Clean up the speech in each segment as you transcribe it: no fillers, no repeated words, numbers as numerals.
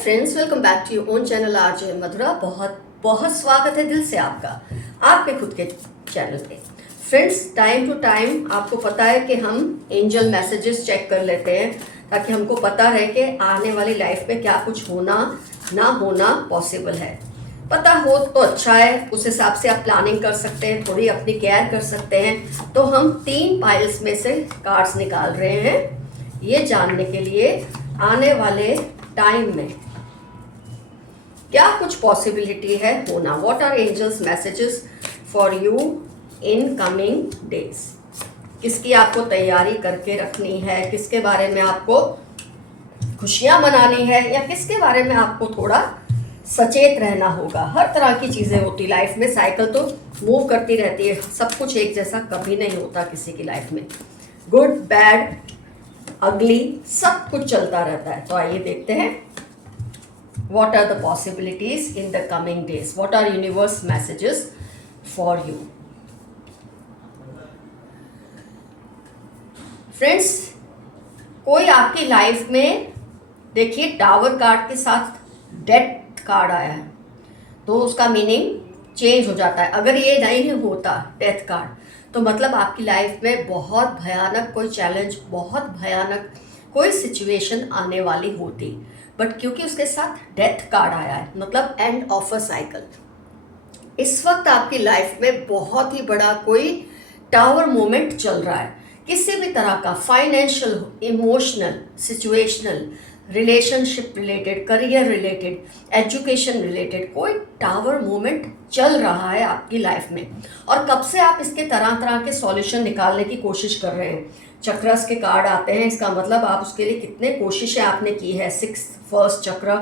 Friends, welcome back to your own channel RJ Madhura. बहुत बहुत स्वागत है दिल से आपका आपके खुद के चैनल पे। फ्रेंड्स, टाइम टू टाइम आपको पता है कि हम एंजल मैसेजेस चेक कर लेते हैं ताकि हमको पता रहे कि आने वाली लाइफ में क्या कुछ होना ना होना पॉसिबल है। पता हो तो अच्छा है, उस हिसाब से आप प्लानिंग कर सकते हैं, थोड़ी अपनी केयर कर सकते हैं। तो हम 3 पाइल्स में से कार्ड्स निकाल रहे हैं ये जानने के लिए आने वाले टाइम में क्या कुछ पॉसिबिलिटी है होना। What are angels messages for you in coming days. किसकी आपको तैयारी करके रखनी है, किसके बारे में आपको खुशियां मनानी है, या किसके बारे में आपको थोड़ा सचेत रहना होगा। हर तरह की चीज़ें होती लाइफ में, साइकिल तो मूव करती रहती है, सब कुछ एक जैसा कभी नहीं होता किसी की लाइफ में। गुड बैड अगली सब कुछ चलता रहता है। तो आइए देखते हैं what are the possibilities in the coming days, what are universe messages for you. Friends, कोई आपकी लाइफ में देखिए टावर कार्ड के साथ डेथ कार्ड आया है तो उसका मीनिंग चेंज हो जाता है। अगर ये नहीं होता डेथ कार्ड तो मतलब आपकी लाइफ में बहुत भयानक कोई चैलेंज, बहुत भयानक कोई सिचुएशन आने वाली होती, बट क्योंकि उसके साथ डेथ कार्ड आया है मतलब एंड ऑफ अ साइकिल। इस वक्त आपकी लाइफ में बहुत ही बड़ा कोई टावर मोमेंट चल रहा है। किसी भी तरह का financial, emotional, situational, relationship related, career related, education related कोई टावर मोमेंट चल रहा है आपकी लाइफ में। और कब से आप इसके तरह तरह के सॉल्यूशन निकालने की कोशिश कर रहे हैं। चक्रस के कार्ड आते हैं, इसका मतलब आप उसके लिए कितने कोशिशें आपने की है। 6th फर्स्ट चक्र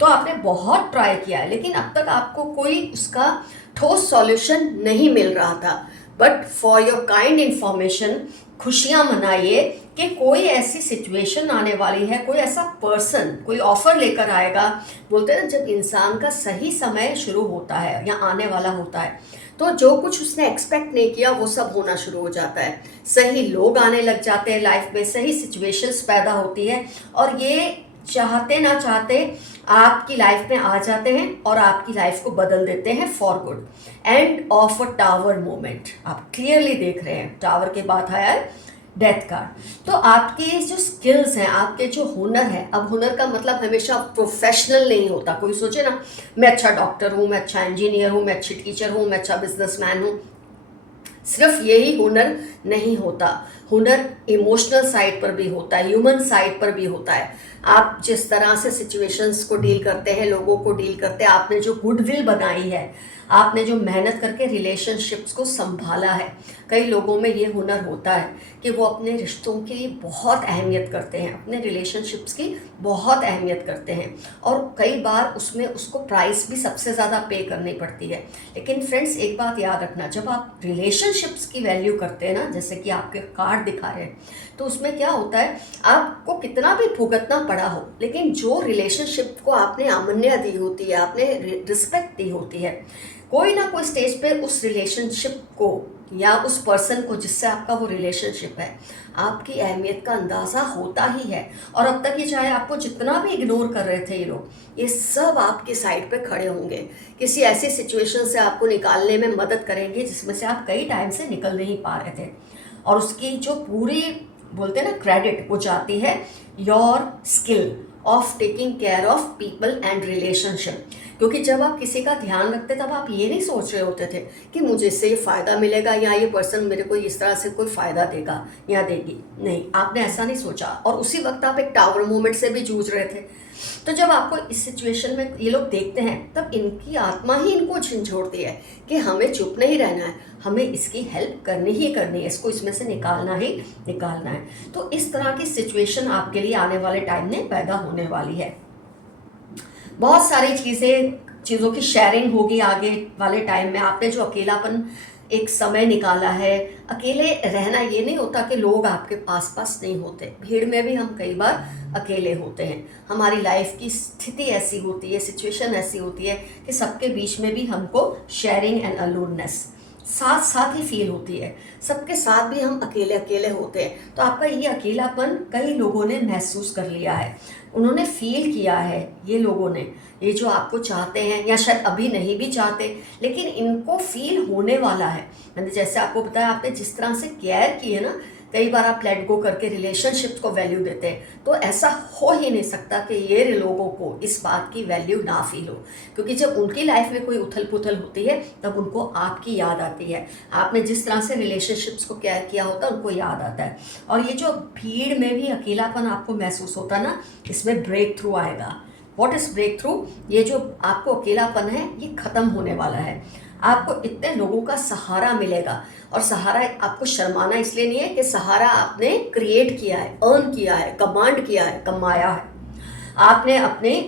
तो आपने बहुत ट्राई किया है, लेकिन अब तक आपको कोई उसका ठोस सॉल्यूशन नहीं मिल रहा था। But for your kind information, खुशियां मनाइए कि कोई ऐसी सिचुएशन आने वाली है, कोई ऐसा पर्सन कोई ऑफर लेकर आएगा। बोलते हैं ना, जब इंसान का सही समय शुरू होता है या आने वाला होता है तो जो कुछ उसने एक्सपेक्ट नहीं किया वो सब होना शुरू हो जाता है। सही लोग आने लग जाते हैं लाइफ में, सही सिचुएशंस पैदा होती है और ये चाहते ना चाहते आपकी लाइफ में आ जाते हैं और आपकी लाइफ को बदल देते हैं for good. End of a tower moment आप क्लियरली देख रहे हैं। टावर के बाद आया है डेथ कार्ड। तो आपके जो स्किल्स हैं, आपके जो हुनर है, अब हुनर का मतलब हमेशा प्रोफेशनल नहीं होता। कोई सोचे ना, मैं अच्छा डॉक्टर हूँ, मैं अच्छा इंजीनियर हूँ, मैं अच्छी टीचर हूँ, मैं अच्छा बिजनेसमैन हूँ। सिर्फ यही हुनर नहीं होता। हुनर इमोशनल साइड पर भी होता है, ह्यूमन साइड पर भी होता है। आप जिस तरह से सिचुएशंस को डील करते हैं, लोगों को डील करते हैं, आपने जो गुडविल बनाई है, आपने जो मेहनत करके रिलेशनशिप्स को संभाला है। कई लोगों में ये हुनर होता है कि वो अपने रिश्तों की बहुत अहमियत करते हैं, अपने रिलेशनशिप्स की बहुत अहमियत करते हैं और कई बार उसमें उसको प्राइस भी सबसे ज़्यादा पे करनी पड़ती है। लेकिन फ्रेंड्स, एक बात याद रखना, जब आप रिलेशनशिप्स की वैल्यू करते हैं ना, जैसे कि आपके कार्ड दिखा रहे हैं, तो उसमें क्या होता है, आपको कितना भी भुगतना पड़ा हो, लेकिन जो रिलेशनशिप को आपने अमन्य दी होती है, आपने रिस्पेक्ट दी होती है, कोई ना कोई स्टेज पे उस रिलेशनशिप को या उस पर्सन को जिससे आपका वो रिलेशनशिप है, आपकी अहमियत का अंदाज़ा होता ही है। और अब तक ये चाहे आपको जितना भी इग्नोर कर रहे थे ये लोग, ये सब आपकी साइड पे खड़े होंगे, किसी ऐसी सिचुएशन से आपको निकालने में मदद करेंगे जिसमें से आप कई टाइम से निकल नहीं पा रहे थे। और उसकी जो पूरी बोलते हैं ना क्रेडिट, वो जाती है your skill of taking care of people and relationship. क्योंकि जब आप किसी का ध्यान रखते तब आप ये नहीं सोच रहे होते थे कि मुझे इससे ये फ़ायदा मिलेगा या ये पर्सन मेरे को इस तरह से कोई फ़ायदा देगा या देगी। नहीं, आपने ऐसा नहीं सोचा और उसी वक्त आप एक टावर मूवमेंट से भी जूझ रहे थे। तो जब आपको इस सिचुएशन में ये लोग देखते हैं तब इनकी आत्मा ही इनको झंझोड़ती है कि हमें चुप नहीं रहना है, हमें इसकी हेल्प करनी ही करनी है, इसको इसमें से निकालना ही निकालना है। तो इस तरह की सिचुएशन आपके लिए आने वाले टाइम में पैदा होने वाली है। बहुत सारी चीज़ों की शेयरिंग होगी आगे वाले टाइम में। आपने जो अकेलापन एक समय निकाला है, अकेले रहना ये नहीं होता कि लोग आपके आसपास नहीं होते, भीड़ में भी हम कई बार अकेले होते हैं। हमारी लाइफ की स्थिति ऐसी होती है, सिचुएशन ऐसी होती है कि सबके बीच में भी हमको शेयरिंग एंड अलोननेस साथ साथ ही फील होती है, सबके साथ भी हम अकेले अकेले होते हैं। तो आपका ये अकेलापन कई लोगों ने महसूस कर लिया है, उन्होंने फील किया है, ये लोगों ने, ये जो आपको चाहते हैं या शायद अभी नहीं भी चाहते, लेकिन इनको फील होने वाला है। मैंने जैसे आपको बताया, आपने जिस तरह से केयर की है ना, कई बार आप लेट गो करके रिलेशनशिप को वैल्यू देते हैं, तो ऐसा हो ही नहीं सकता कि ये लोगों को इस बात की वैल्यू ना फील हो, क्योंकि जब उनकी लाइफ में कोई उथल पुथल होती है तब उनको आपकी याद आती है। आपने जिस तरह से रिलेशनशिप्स को केयर किया होता है उनको याद आता है। और ये जो भीड़ में भी अकेलापन आपको महसूस होता है ना, इसमें ब्रेक थ्रू आएगा। What is breakthrough? ये जो आपको अकेलापन है ये ख़त्म होने वाला है, आपको इतने लोगों का सहारा मिलेगा। और सहारा आपको शर्माना इसलिए नहीं है कि सहारा आपने क्रिएट किया है, अर्न किया है, कमांड किया है, कमाया है आपने अपने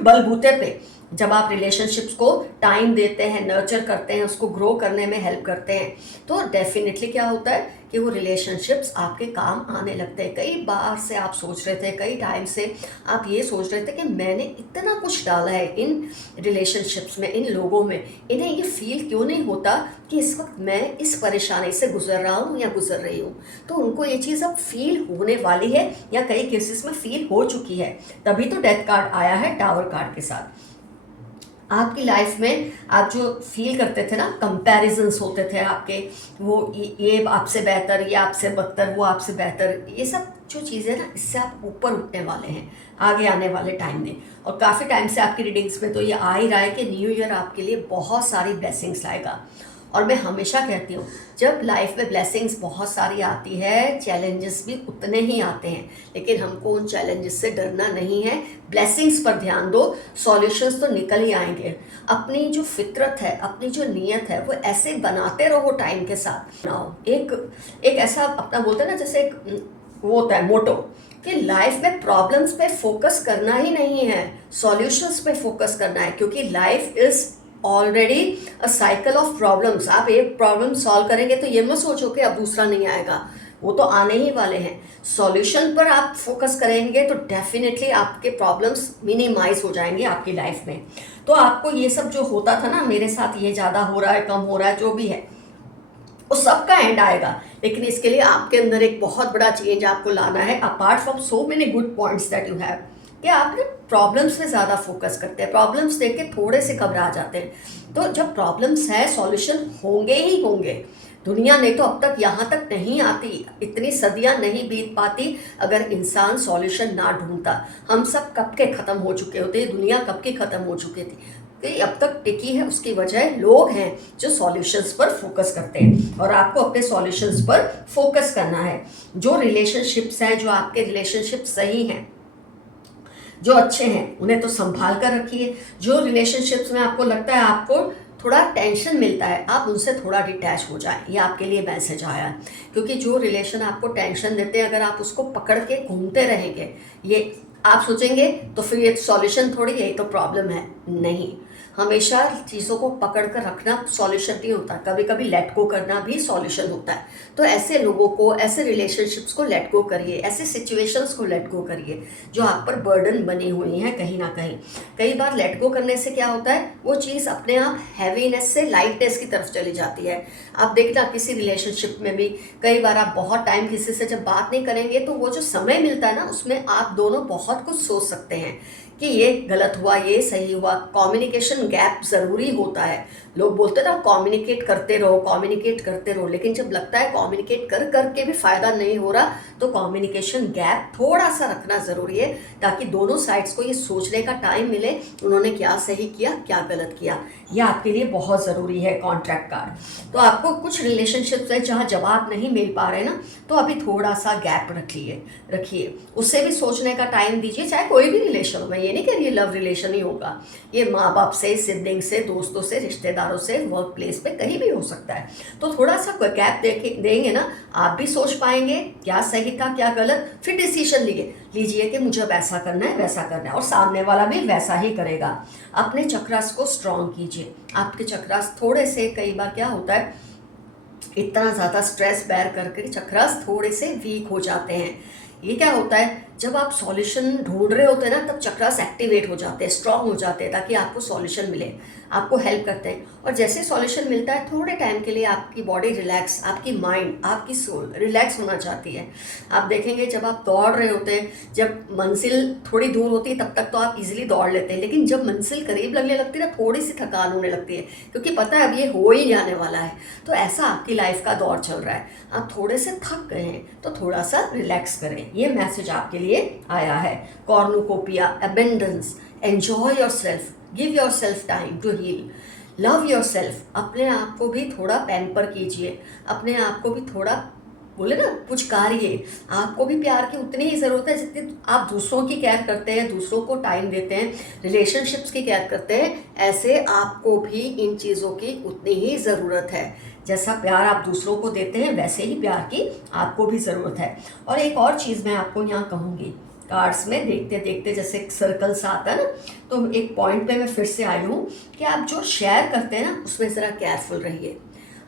बलबूते पे। जब आप रिलेशनशिप्स को टाइम देते हैं, नर्चर करते हैं, उसको ग्रो करने में हेल्प करते हैं, तो डेफिनेटली क्या होता है कि वो रिलेशनशिप्स आपके काम आने लगते हैं। कई बार से आप सोच रहे थे, कई टाइम से आप ये सोच रहे थे कि मैंने इतना कुछ डाला है इन रिलेशनशिप्स में, इन लोगों में, इन्हें ये फील क्यों नहीं होता कि इस वक्त मैं इस परेशानी से गुजर रहा हूँ या गुजर रही हूँ। तो उनको ये चीज़ अब फील होने वाली है, या कई केसेस में फील हो चुकी है, तभी तो डेथ कार्ड आया है टावर कार्ड के साथ। आपकी लाइफ में आप जो फील करते थे ना, कंपैरिजंस होते थे आपके, वो ये आपसे बेहतर, ये आपसे बदतर, वो आपसे बेहतर, ये सब जो चीज़ें ना, इससे आप ऊपर उठने वाले हैं आगे आने वाले टाइम में। और काफ़ी टाइम से आपकी रीडिंग्स में तो ये आ ही रहा है कि न्यू ईयर आपके लिए बहुत सारी ब्लेसिंग्स लाएगा। और मैं हमेशा कहती हूँ, जब लाइफ में ब्लेसिंग्स बहुत सारी आती है, चैलेंजेस भी उतने ही आते हैं, लेकिन हमको उन चैलेंजेस से डरना नहीं है। ब्लेसिंग्स पर ध्यान दो, सॉल्यूशंस तो निकल ही आएंगे। अपनी जो फितरत है, अपनी जो नीयत है, वो ऐसे बनाते रहो टाइम के साथ। एक ऐसा अपना बोलते हैं ना, जैसे एक वो होता है मोटो, कि लाइफ में प्रॉब्लम्स पे फोकस करना ही नहीं है, सॉल्यूशंस पे फोकस करना है, क्योंकि life is already a cycle of problems. आप एक प्रॉब्लम सॉल्व करेंगे तो ये मत सोचो कि अब दूसरा नहीं आएगा, वो तो आने ही वाले हैं। सॉल्यूशन पर आप फोकस करेंगे तो डेफिनेटली आपके प्रॉब्लम्स मिनिमाइज हो जाएंगे आपकी लाइफ में। तो आपको ये सब जो होता था ना, मेरे साथ ये ज़्यादा हो रहा है, कम हो रहा है, जो भी है, उस सब का एंड आएगा। लेकिन इसके लिए आपके अंदर एक बहुत बड़ा चेंज आपको लाना है, apart from so many good points that you have, कि आप प्रॉब्लम्स पे ज़्यादा फोकस करते हैं, प्रॉब्लम्स देख के थोड़े से घबरा जाते हैं। तो जब प्रॉब्लम्स है, सॉल्यूशन होंगे ही होंगे। दुनिया ने तो अब तक यहाँ तक नहीं आती, इतनी सदियाँ नहीं बीत पाती अगर इंसान सॉल्यूशन ना ढूंढता। हम सब कब के ख़त्म हो चुके होते, दुनिया कब की ख़त्म हो चुकी थी। कि अब तक टिकी है, उसकी वजह लोग हैं जो सॉल्यूशंस पर फोकस करते हैं। और आपको अपने सॉल्यूशंस पर फोकस करना है। जो रिलेशनशिप्स हैं, जो आपके रिलेशनशिप सही हैं, जो अच्छे हैं, उन्हें तो संभाल कर रखिए। जो रिलेशनशिप्स में आपको लगता है आपको थोड़ा टेंशन मिलता है, आप उनसे थोड़ा डिटैच हो जाएं। ये आपके लिए मैसेज आया है, क्योंकि जो रिलेशन आपको टेंशन देते हैं, अगर आप उसको पकड़ के घूमते रहेंगे, ये आप सोचेंगे तो फिर ये सॉल्यूशन थोड़ी है, तो प्रॉब्लम है। नहीं, हमेशा चीज़ों को पकड़ कर रखना सॉल्यूशन नहीं होता, कभी कभी लेट गो करना भी सॉल्यूशन होता है। तो ऐसे लोगों को, ऐसे रिलेशनशिप्स को लेट गो करिए, ऐसे सिचुएशंस को लेट गो करिए जो आप पर बर्डन बनी हुई हैं कहीं ना कहीं। कई बार लेट गो करने से क्या होता है, वो चीज़ अपने आप हैवीनेस से लाइटनेस की तरफ चली जाती है। आप देखना, किसी रिलेशनशिप में भी कई बार आप बहुत टाइम किसी से जब बात नहीं करेंगे, तो वो जो समय मिलता है ना, उसमें आप दोनों बहुत कुछ सोच सकते हैं कि ये गलत हुआ, ये सही हुआ। कम्युनिकेशन गैप ज़रूरी होता है। लोग बोलते हैं ना, कम्युनिकेट करते रहो, कम्युनिकेट करते रहो, लेकिन जब लगता है कम्युनिकेट कर करके भी फ़ायदा नहीं हो रहा, तो कम्युनिकेशन गैप थोड़ा सा रखना ज़रूरी है, ताकि दोनों साइड्स को ये सोचने का टाइम मिले, उन्होंने क्या सही किया, क्या गलत किया। यह आपके लिए बहुत ज़रूरी है कॉन्ट्रैक्ट कार्ड। तो आपको कुछ रिलेशनशिप्स है जहाँ जवाब नहीं मिल पा रहे ना, तो अभी थोड़ा सा गैप रखिए, उससे भी सोचने का टाइम दीजिए। चाहे कोई भी रिलेशन हो, मैं ये नहीं कह रही लव रिलेशन ही होगा, ये माँ बाप से, सिबलिंग से, दोस्तों से, रिश्तेदारों से, वर्क प्लेस पे कहीं भी हो सकता है। तो थोड़ा सा गैप देंगे ना, आप भी सोच पाएंगे क्या सही था, क्या गलत, फिर डिसीजन लीजिए कि मुझे वैसा करना है, वैसा करना है, और सामने वाला भी वैसा ही करेगा। अपने चक्रास को स्ट्रॉन्ग कीजिए। आपके चक्रास थोड़े से, कई बार क्या होता है, इतना ज़्यादा स्ट्रेस बेयर करके चक्रास थोड़े से वीक हो जाते हैं। ये क्या होता है, जब आप सॉल्यूशन ढूंढ रहे होते हैं ना, तब चक्रास एक्टिवेट हो जाते हैं, स्ट्रांग हो जाते हैं, ताकि आपको सॉल्यूशन मिले। आपको हेल्प करते हैं। और जैसे सॉल्यूशन मिलता है थोड़े टाइम के लिए आपकी बॉडी रिलैक्स, आपकी माइंड, आपकी सोल रिलैक्स होना चाहती है। आप देखेंगे जब आप दौड़ रहे होते हैं, जब मंजिल थोड़ी दूर होती है तब तक तो आप इजीली दौड़ लेते हैं, लेकिन जब मंजिल करीब लगने लगती है ना थोड़ी सी थकान होने लगती है, क्योंकि पता है अब ये हो ही जाने वाला है। तो ऐसा आपकी लाइफ का दौर चल रहा है, आप थोड़े से थक गए हैं तो थोड़ा सा रिलैक्स करें। ये मैसेज आपके लिए आया है। Cornucopia, abundance, enjoy yourself, give yourself time to heal, love yourself. अपने आप को भी थोड़ा पैम्पर कीजिए, अपने आप को भी थोड़ा बोले ना पुचकारिए। आपको भी प्यार की उतनी ही ज़रूरत है जितनी आप दूसरों की केयर करते हैं, दूसरों को टाइम देते हैं, रिलेशनशिप्स की केयर करते हैं, ऐसे आपको भी इन चीज़ों की उतनी ही ज़रूरत है। जैसा प्यार आप दूसरों को देते हैं वैसे ही प्यार की आपको भी ज़रूरत है। और एक और चीज़ मैं आपको यहाँ कहूँगी, कार्ड्स में देखते देखते जैसे एक सर्कल सा आता है ना, तो एक पॉइंट पे मैं फिर से आई हूँ कि आप जो शेयर करते हैं ना उसमें ज़रा केयरफुल रहिए।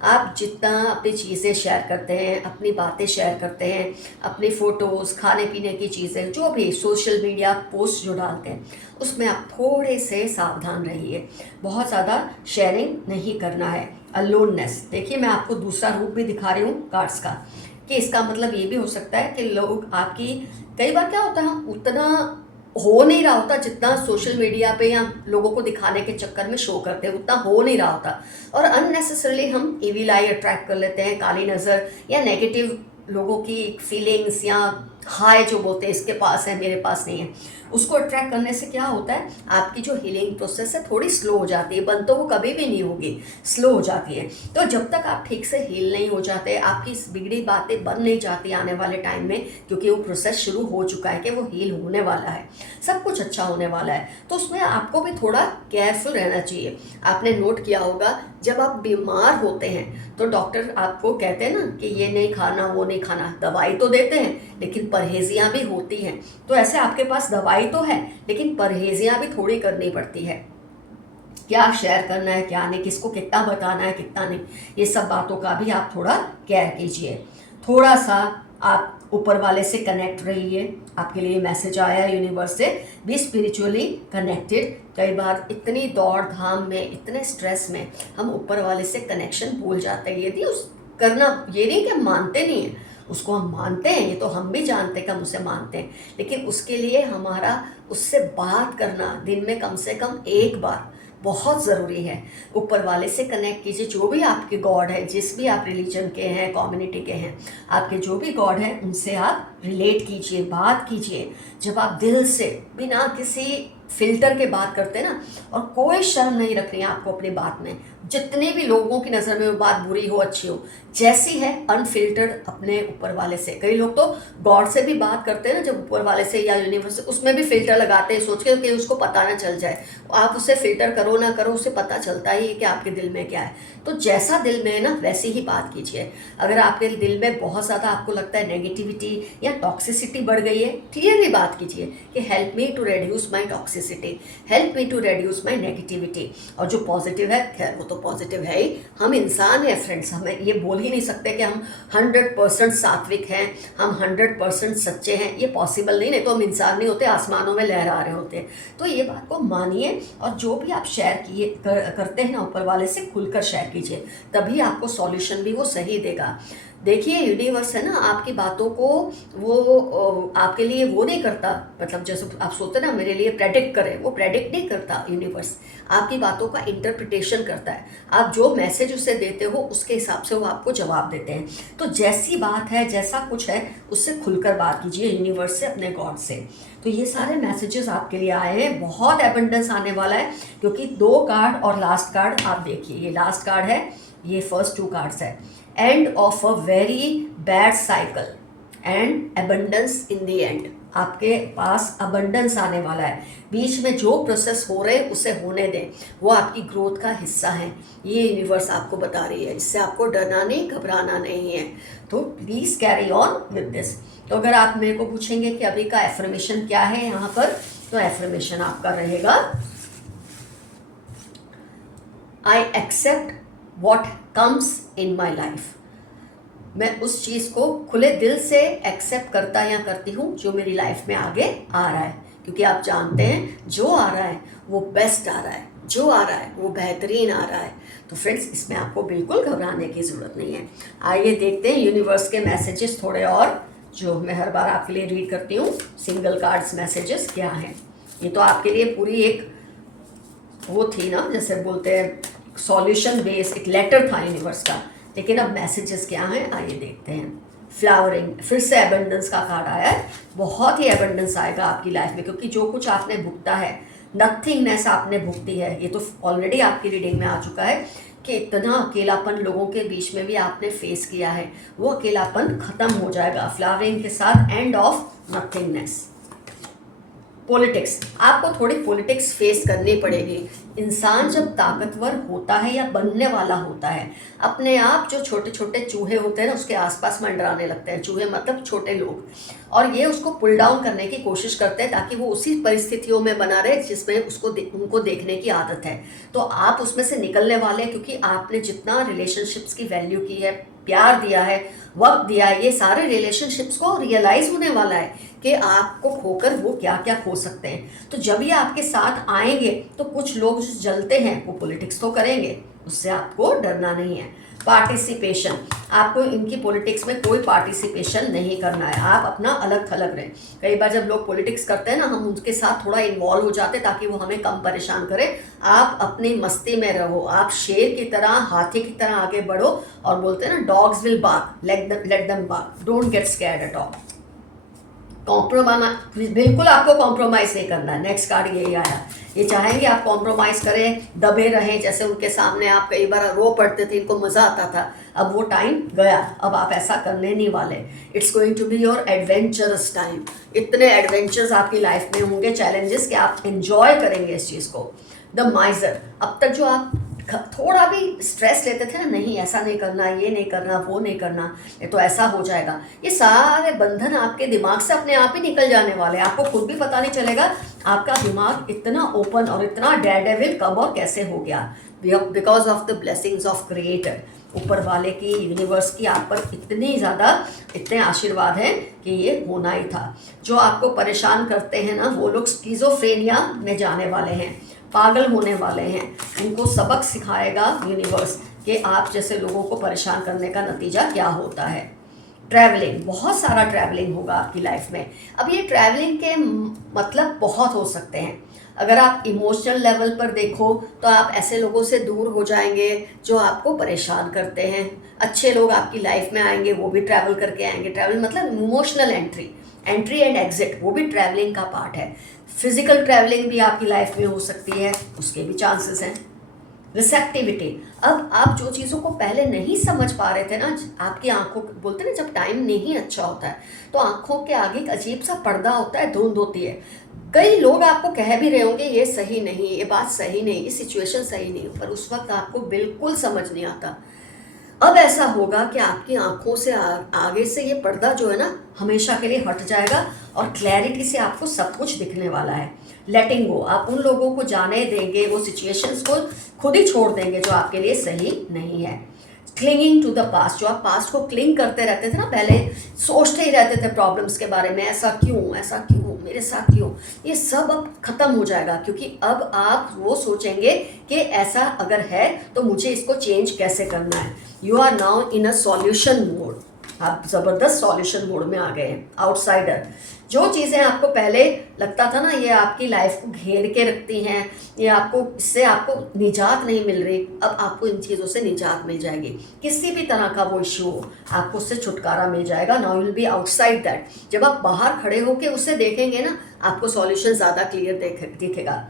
आप जितना अपनी चीज़ें शेयर करते हैं, अपनी बातें शेयर करते हैं, अपनी फ़ोटोज़, खाने पीने की चीज़ें, जो भी सोशल मीडिया पोस्ट जो डालते हैं, उसमें आप थोड़े से सावधान रहिए। बहुत ज़्यादा शेयरिंग नहीं करना है। अलोननेस, देखिए मैं आपको दूसरा रूप भी दिखा रही हूँ कार्ड्स का, कि इसका मतलब ये भी हो सकता है कि लोग आपकी, कई बार क्या होता है हम उतना हो नहीं रहा होता जितना सोशल मीडिया पे या लोगों को दिखाने के चक्कर में शो करते हैं, उतना हो नहीं रहा होता, और अननेसेसरली हम ईविल आई अट्रैक्ट कर लेते हैं, काली नज़र या नेगेटिव लोगों की फीलिंग्स या हाय जो बोलते हैं इसके पास है मेरे पास नहीं है, उसको अट्रैक्ट करने से क्या होता है आपकी जो हीलिंग प्रोसेस है थोड़ी स्लो हो जाती है। बंद तो वो कभी भी नहीं होगी, स्लो हो जाती है। तो जब तक आप ठीक से हील नहीं हो जाते, आपकी बिगड़ी बातें बन नहीं जाती आने वाले टाइम में, क्योंकि वो प्रोसेस शुरू हो चुका है कि वो हील होने वाला है, सब कुछ अच्छा होने वाला है, तो उसमें आपको भी थोड़ा केयरफुल रहना चाहिए। आपने नोट किया होगा जब आप बीमार होते हैं तो डॉक्टर आपको कहते हैं ना कि ये नहीं खाना वो नहीं खाना, दवाई तो देते हैं लेकिन परहेजियाँ भी होती हैं। तो ऐसे आपके पास दवाई तो है लेकिन परहेजियाँ भी थोड़ी करनी पड़ती है। क्या शेयर करना है क्या नहीं, किसको कितना बताना है कितना नहीं, ये सब बातों का भी आप थोड़ा केयर कीजिए। थोड़ा सा आप ऊपर वाले से कनेक्ट रहिए। आपके लिए मैसेज आया यूनिवर्स से, बी स्पिरिचुअली कनेक्टेड। कई बार इतनी दौड़ धाम में, इतने स्ट्रेस में हम ऊपर वाले से कनेक्शन भूल जाते हैं। यदि उस करना, ये नहीं कि हम मानते नहीं हैं, उसको हम मानते हैं, ये तो हम भी जानते हैं कि हम उसे मानते हैं, लेकिन उसके लिए हमारा उससे बात करना दिन में कम से कम एक बार बहुत ज़रूरी है। ऊपर वाले से कनेक्ट कीजिए, जो भी आपके गॉड है, जिस भी आप रिलीजन के हैं, कम्युनिटी के हैं, आपके जो भी गॉड है उनसे आप रिलेट कीजिए, बात कीजिए। जब आप दिल से बिना किसी फिल्टर के बात करते हैं ना, और कोई शर्म नहीं रखनी है आपको अपनी बात में, जितने भी लोगों की नज़र में वो बात बुरी हो अच्छी हो, जैसी है अनफिल्टर्ड अपने ऊपर वाले से। कई लोग तो गॉड से भी बात करते हैं ना जब ऊपर वाले से या यूनिवर्स से, उसमें भी फिल्टर लगाते हैं सोच के कि उसको पता ना चल जाए। आप उसे फिल्टर करो ना करो, उसे पता चलता ही है कि आपके दिल में क्या है। तो जैसा दिल में है ना वैसी ही बात कीजिए। अगर आपके दिल में बहुत ज़्यादा आपको लगता है नेगेटिविटी या टॉक्सिसिटी बढ़ गई है, क्लियरली बात कीजिए कि help me to reduce my toxicity, help me to reduce my negativity. और जो पॉजिटिव है, खैर वो तो पॉजिटिव है ही, हम इंसान हैं फ्रेंड्स, हमें ये बोल ही नहीं सकते कि हम 100% सात्विक हैं, हम 100% सच्चे हैं, ये पॉसिबल नहीं तो हम इंसान नहीं होते, आसमानों में लहरा रहे होते हैं। तो ये बात को मानिए, और जो भी आप शेयर करते हैं ना ऊपर वाले से खुलकर शेयर कीजिए, तभी आपको सॉल्यूशन भी वो सही देगा। देखिए यूनिवर्स है ना, आपकी बातों को वो आपके लिए वो नहीं करता, मतलब जैसे आप सोचते ना मेरे लिए प्रेडिक्ट करे, वो प्रेडिक्ट नहीं करता यूनिवर्स, आपकी बातों का इंटरप्रिटेशन करता है। आप जो मैसेज उसे देते हो उसके हिसाब से वो आपको जवाब देते हैं। तो जैसी बात है, जैसा कुछ है, उससे खुलकर बात कीजिए यूनिवर्स से, अपने गॉड से। तो ये सारे मैसेजेस आपके लिए आए हैं, बहुत एबंडेंस आने वाला है, क्योंकि 2 कार्ड और लास्ट कार्ड आप देखिए, ये लास्ट कार्ड है, ये फर्स्ट 2 कार्ड्स है। End of a very bad cycle and abundance in the end. आपके पास अबंडेंस आने वाला है, बीच में जो प्रोसेस हो रहे उसे होने दें, वो आपकी ग्रोथ का हिस्सा है, ये यूनिवर्स आपको बता रही है। इससे आपको डरना नहीं, घबराना नहीं है। तो please carry on with this. तो अगर आप मेरे को पूछेंगे कि अभी का एफर्मेशन क्या है यहाँ पर, तो एफर्मेशन आपका रहेगा, I accept what comes in my life. मैं उस चीज़ को खुले दिल से एक्सेप्ट करता या करती हूँ जो मेरी लाइफ में आगे आ रहा है, क्योंकि आप जानते हैं जो आ रहा है वो बेस्ट आ रहा है। जो आ रहा है वो बेहतरीन आ रहा है। तो फ्रेंड्स, इसमें आपको बिल्कुल घबराने की ज़रूरत नहीं है। आइए देखते हैं यूनिवर्स के मैसेजेस थोड़े और, जो मैं हर बार आपके लिए रीड करती हूँ। सिंगल कार्ड्स मैसेजेस क्या हैं। ये तो आपके लिए पूरी एक वो थी ना, जैसे बोलते हैं सॉल्यूशन बेस, एक लेटर था यूनिवर्स का। लेकिन अब मैसेजेस क्या हैं, आइए देखते हैं। फ्लावरिंग, फिर से एबंडेंस का कार्ड आया है। बहुत ही एबंडेंस आएगा आपकी लाइफ में, क्योंकि जो कुछ आपने भुगता है, नथिंगनेस आपने भुगती है, ये तो ऑलरेडी आपकी रीडिंग में आ चुका है कि इतना अकेलापन लोगों के बीच में भी आपने फेस किया है, वो अकेलापन खत्म हो जाएगा फ्लावरिंग के साथ। End of nothingness. पॉलिटिक्स, आपको थोड़ी पॉलिटिक्स फेस करनी पड़ेगी। इंसान जब ताकतवर होता है या बनने वाला होता है, अपने आप जो छोटे छोटे चूहे होते हैं ना, उसके आसपास मंडराने लगते हैं। चूहे मतलब छोटे लोग, और ये उसको पुल डाउन करने की कोशिश करते हैं ताकि वो उसी परिस्थितियों में बना रहे जिसमें उनको देखने की आदत है। तो आप उसमें से निकलने वाले हैं, क्योंकि आपने जितना रिलेशनशिप्स की वैल्यू की है, प्यार दिया है, वक्त दिया है, ये सारे रिलेशनशिप्स को रियलाइज होने वाला है कि आपको खोकर वो क्या क्या खो सकते हैं। तो जब ये आपके साथ आएंगे तो कुछ लोग जो जलते हैं वो पॉलिटिक्स तो करेंगे, उससे आपको डरना नहीं है। पार्टिसिपेशन, आपको इनकी पॉलिटिक्स में कोई पार्टिसिपेशन नहीं करना है, आप अपना अलग थलग रहें। कई बार जब लोग पॉलिटिक्स करते हैं ना, हम उनके साथ थोड़ा इन्वॉल्व हो जाते हैं ताकि वो हमें कम परेशान करें। आप अपनी मस्ती में रहो, आप शेर की तरह, हाथी की तरह आगे बढ़ो, और बोलते हैं ना, dogs will bark, let them bark, don't get scared at all. Compromise, बिल्कुल आपको कॉम्प्रोमाइज़ नहीं करना है। नेक्स्ट कार्ड यही आया, ये चाहेंगे आप कॉम्प्रोमाइज़ करें, दबे रहें, जैसे उनके सामने आप कई बार रो पड़ते थे, इनको मज़ा आता था। अब वो टाइम गया, अब आप ऐसा करने नहीं वाले। It's going to be your adventurous time. इतने एडवेंचर्स आपकी लाइफ में होंगे, चैलेंजेस, कि आप एंजॉय करेंगे इस चीज़ को। द माइजर, अब तक जो आप थोड़ा भी स्ट्रेस लेते थे ना, नहीं ऐसा नहीं करना, ये नहीं करना, वो नहीं करना, ये तो ऐसा हो जाएगा, ये सारे बंधन आपके दिमाग से अपने आप ही निकल जाने वाले हैं। आपको खुद भी पता नहीं चलेगा, आपका दिमाग इतना ओपन और इतना डेयरडेविल कब और कैसे हो गया, because of the blessings of creator. ऊपर वाले की, यूनिवर्स की आप पर इतनी ज़्यादा, इतने आशीर्वाद हैं कि ये होना ही था। जो आपको परेशान करते हैं ना, वो लोग स्किज़ोफ्रेनिया में जाने वाले हैं, पागल होने वाले हैं। उनको सबक सिखाएगा यूनिवर्स कि आप जैसे लोगों को परेशान करने का नतीजा क्या होता है। ट्रैवलिंग, बहुत सारा ट्रैवलिंग होगा आपकी लाइफ में। अब ये ट्रैवलिंग के मतलब बहुत हो सकते हैं। अगर आप इमोशनल लेवल पर देखो तो आप ऐसे लोगों से दूर हो जाएंगे जो आपको परेशान करते हैं। अच्छे लोग आपकी लाइफ में आएंगे, वो भी ट्रैवल करके आएंगे। ट्रैवल मतलब इमोशनल एंट्री एंड एग्जिट, वो भी ट्रैवलिंग का पार्ट है। फिजिकल ट्रैवलिंग भी आपकी लाइफ में हो सकती है, उसके भी चांसेस हैं। रिसेप्टिविटी, अब आप जो चीज़ों को पहले नहीं समझ पा रहे थे ना, आपकी आंखों, बोलते ना जब टाइम नहीं अच्छा होता है तो आंखों के आगे एक अजीब सा पर्दा होता है, धुंध होती है। कई लोग आपको कह भी रहे होंगे ये सही नहीं, ये बात सही नहीं, ये सिचुएशन सही नहीं, पर उस वक्त आपको बिल्कुल समझ नहीं आता। अब ऐसा होगा कि आपकी आंखों से आगे से ये पर्दा जो है ना, हमेशा के लिए हट जाएगा और क्लैरिटी से आपको सब कुछ दिखने वाला है। लेटिंग गो, आप उन लोगों को जाने देंगे, वो सिचुएशंस को खुद ही छोड़ देंगे जो आपके लिए सही नहीं है। क्लिंगिंग टू द पास्ट, जो आप पास्ट को क्लिंग करते रहते थे ना, पहले सोचते ही रहते थे प्रॉब्लम्स के बारे में, ऐसा क्यों मेरे साथ क्यों, ये सब अब खत्म हो जाएगा। क्योंकि अब आप वो सोचेंगे कि ऐसा अगर है तो मुझे इसको चेंज कैसे करना है। You are now in a solution mode, आप ज़बरदस्त सॉल्यूशन मोड में आ गए हैं। आउटसाइडर, जो चीज़ें आपको पहले लगता था ना ये आपकी लाइफ को घेर के रखती हैं, ये आपको, इससे आपको निजात नहीं मिल रही, अब आपको इन चीज़ों से निजात मिल जाएगी। किसी भी तरह का वो इशू हो, आपको उससे छुटकारा मिल जाएगा। Now will be outside that. जब आप बाहर खड़े होकर उसे देखेंगे ना, आपको सॉल्यूशन ज़्यादा क्लियर दिखेगा।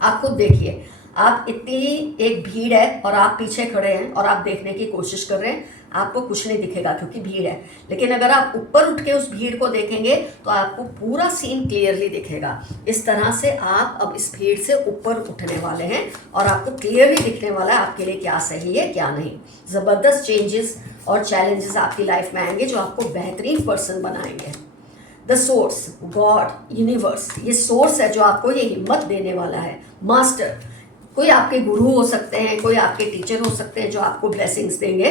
आप खुद देखिए, आप इतनी एक भीड़ है और आप पीछे खड़े हैं और आप देखने की कोशिश कर रहे हैं, आपको कुछ नहीं दिखेगा क्योंकि भीड़ है। लेकिन अगर आप ऊपर उठ के उस भीड़ को देखेंगे तो आपको पूरा सीन क्लियरली दिखेगा। इस तरह से आप अब इस भीड़ से ऊपर उठने वाले हैं और आपको क्लियरली दिखने वाला है आपके लिए क्या सही है क्या नहीं। ज़बरदस्त चेंजेस और चैलेंजेस आपकी लाइफ में आएंगे जो आपको बेहतरीन पर्सन बनाएंगे। द सोर्स, गॉड, यूनिवर्स, ये सोर्स है जो आपको ये हिम्मत देने वाला है। मास्टर, कोई आपके गुरु हो सकते हैं, कोई आपके टीचर हो सकते हैं जो आपको ब्लेसिंग्स देंगे।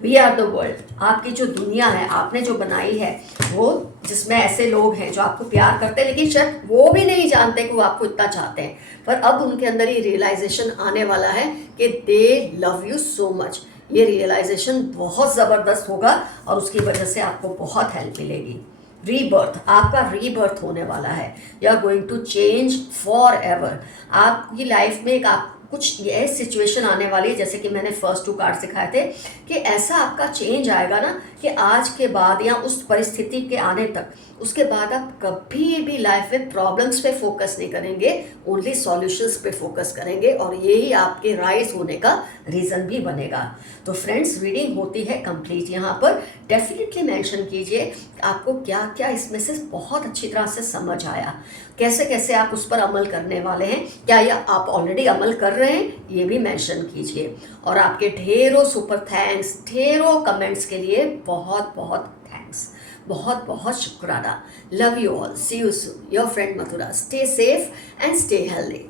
वी आर द वर्ल्ड, आपकी जो दुनिया है आपने जो बनाई है वो, जिसमें ऐसे लोग हैं जो आपको प्यार करते हैं लेकिन शायद वो भी नहीं जानते कि वो आपको इतना चाहते हैं, पर अब उनके अंदर ये रियलाइजेशन आने वाला है कि दे लव यू सो मच। ये रियलाइजेशन बहुत ज़बरदस्त होगा और उसकी वजह से आपको बहुत हेल्प मिलेगी। रीबर्थ, आपका रीबर्थ होने वाला है। You are going to change forever. आपकी लाइफ में एक आप कुछ ये सिचुएशन आने वाली है, जैसे कि मैंने फर्स्ट 2 कार्ड सिखाए थे, कि ऐसा आपका चेंज आएगा ना कि आज के बाद या उस परिस्थिति के आने तक, उसके बाद आप कभी भी लाइफ में प्रॉब्लम्स पे फोकस नहीं करेंगे, ओनली सॉल्यूशंस पे फोकस करेंगे, और यही आपके राइज होने का रीज़न भी बनेगा। तो फ्रेंड्स, रीडिंग होती है कंप्लीट। यहाँ पर डेफिनेटली मेंशन कीजिए आपको क्या क्या इसमें से बहुत अच्छी तरह से समझ आया, कैसे कैसे आप उस पर अमल करने वाले हैं, क्या या आप ऑलरेडी अमल कर रहे हैं, ये भी मेंशन कीजिए। और आपके ढेरों सुपर थैंक्स, ढेरों कमेंट्स के लिए बहुत बहुत थैंक्स, बहुत बहुत शुक्राना। Love you all, see you soon, your friend Mathura. Stay safe and stay healthy.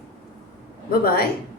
Bye bye.